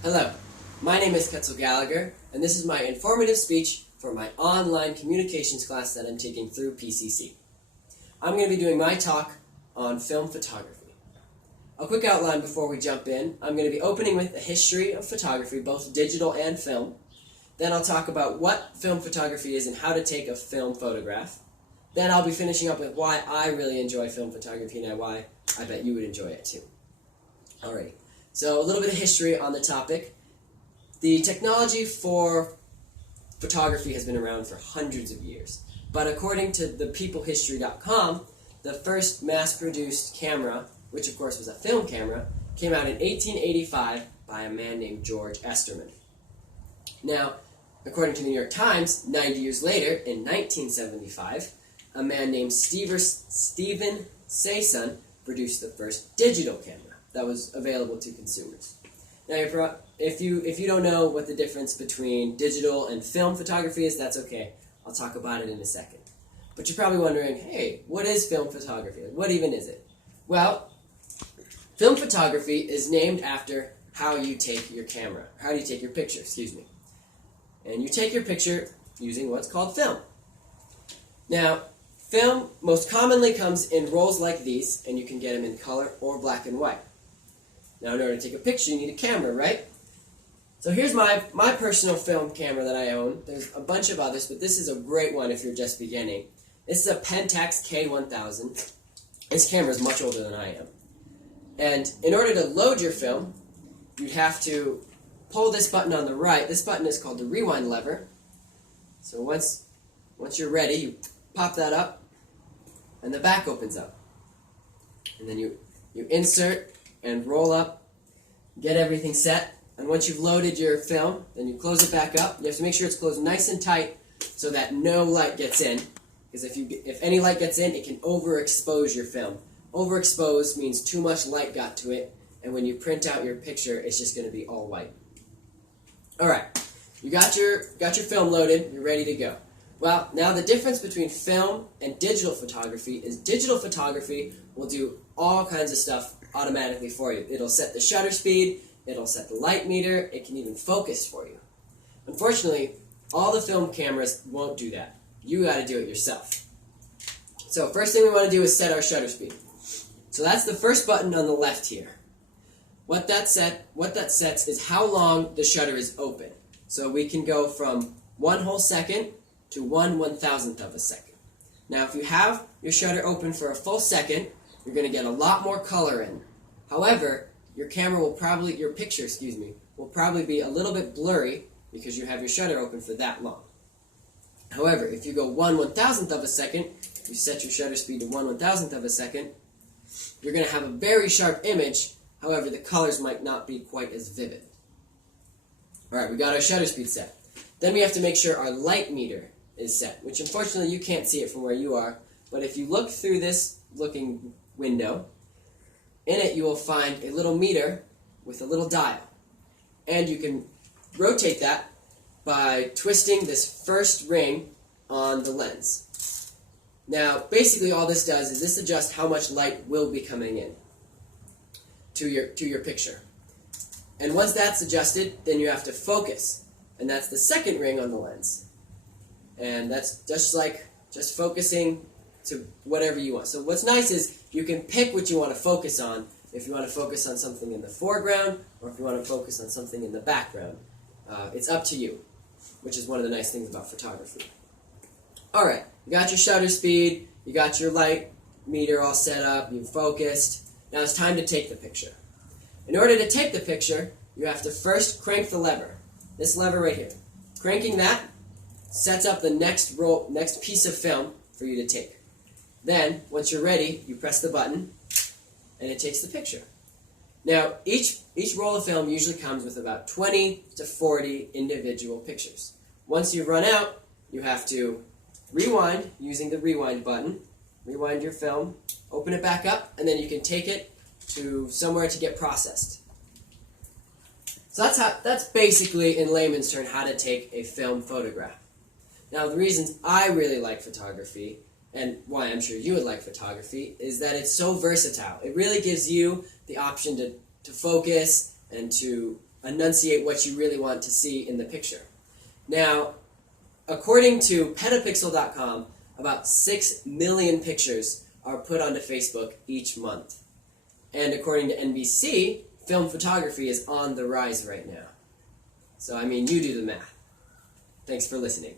Hello, my name is Ketzel Gallagher, and this is my informative speech for my online communications class that I'm taking through PCC. I'm going to be doing my talk on film photography. A quick outline before we jump in. I'm going to be opening with a history of photography, both digital and film. Then I'll talk about what film photography is and how to take a film photograph. Then I'll be finishing up with why I really enjoy film photography and why I bet you would enjoy it too. Alrighty. So a little bit of history on the topic. The technology for photography has been around for hundreds of years. But according to thepeoplehistory.com, the first mass-produced camera, which of course was a film camera, came out in 1885 by a man named George Esterman. Now, according to the New York Times, 90 years later, in 1975, a man named Stephen Sayson produced the first digital camera that was available to consumers. Now, if you don't know what the difference between digital and film photography is, that's okay. I'll talk about it in a second. But you're probably wondering, hey, what is film photography? What even is it? Well, film photography is named after how you take your camera. How do you take your picture, And you take your picture using what's called film. Now, film most commonly comes in rolls like these, and you can get them in color or black and white. Now, in order to take a picture, you need a camera, right? So here's my personal film camera that I own. There's a bunch of others, but this is a great one if you're just beginning. This is a Pentax K1000. This camera is much older than I am. And in order to load your film, you have to pull this button on the right. This button is called the rewind lever. So once you're ready, you pop that up, and the back opens up. And then you insert and roll up, get everything set, and once you've loaded your film, then you close it back up. You have to make sure it's closed nice and tight so that no light gets in, because if any light gets in, it can overexpose your film. Overexposed means too much light got to it, and when you print out your picture, it's just going to be all white. Alright, you got your film loaded, you're ready to go. Well, now the difference between film and digital photography is digital photography will do all kinds of stuff automatically for you. It'll set the shutter speed, it'll set the light meter, it can even focus for you. Unfortunately, all the film cameras won't do that. You got to do it yourself. So first thing we want to do is set our shutter speed. So that's the first button on the left here. What that sets is how long the shutter is open. So we can go from 1 whole second to 1/1000th of a second. Now if you have your shutter open for a full second, you're going to get a lot more color in. However, your picture will probably be a little bit blurry because you have your shutter open for that long. However, if you go 1/1000th of a second, you set your shutter speed to 1/1000th of a second, you're going to have a very sharp image. However, the colors might not be quite as vivid. Alright, we got our shutter speed set. Then we have to make sure our light meter is set, which unfortunately you can't see it from where you are, but if you look through this looking window, in it you will find a little meter with a little dial. And you can rotate that by twisting this first ring on the lens. Now, basically all this does is this adjusts how much light will be coming in to your picture. And once that's adjusted, then you have to focus. And that's the second ring on the lens. And that's just focusing to whatever you want. So what's nice is you can pick what you want to focus on. If you want to focus on something in the foreground, or if you want to focus on something in the background. It's up to you, which is one of the nice things about photography. Alright, you got your shutter speed, you got your light meter all set up, you've focused. Now it's time to take the picture. In order to take the picture, you have to first crank the lever. This lever right here. Cranking that sets up the next piece of film for you to take. Then, once you're ready, you press the button, and it takes the picture. Now, each roll of film usually comes with about 20 to 40 individual pictures. Once you run out, you have to rewind using the rewind button. Rewind your film, open it back up, and then you can take it to somewhere to get processed. So that's basically, in layman's term, how to take a film photograph. Now, the reasons I really like photography, and why I'm sure you would like photography, is that it's so versatile. It really gives you the option to focus and to enunciate what you really want to see in the picture. Now, according to petapixel.com, about 6 million pictures are put onto Facebook each month. And according to NBC, film photography is on the rise right now. So, you do the math. Thanks for listening.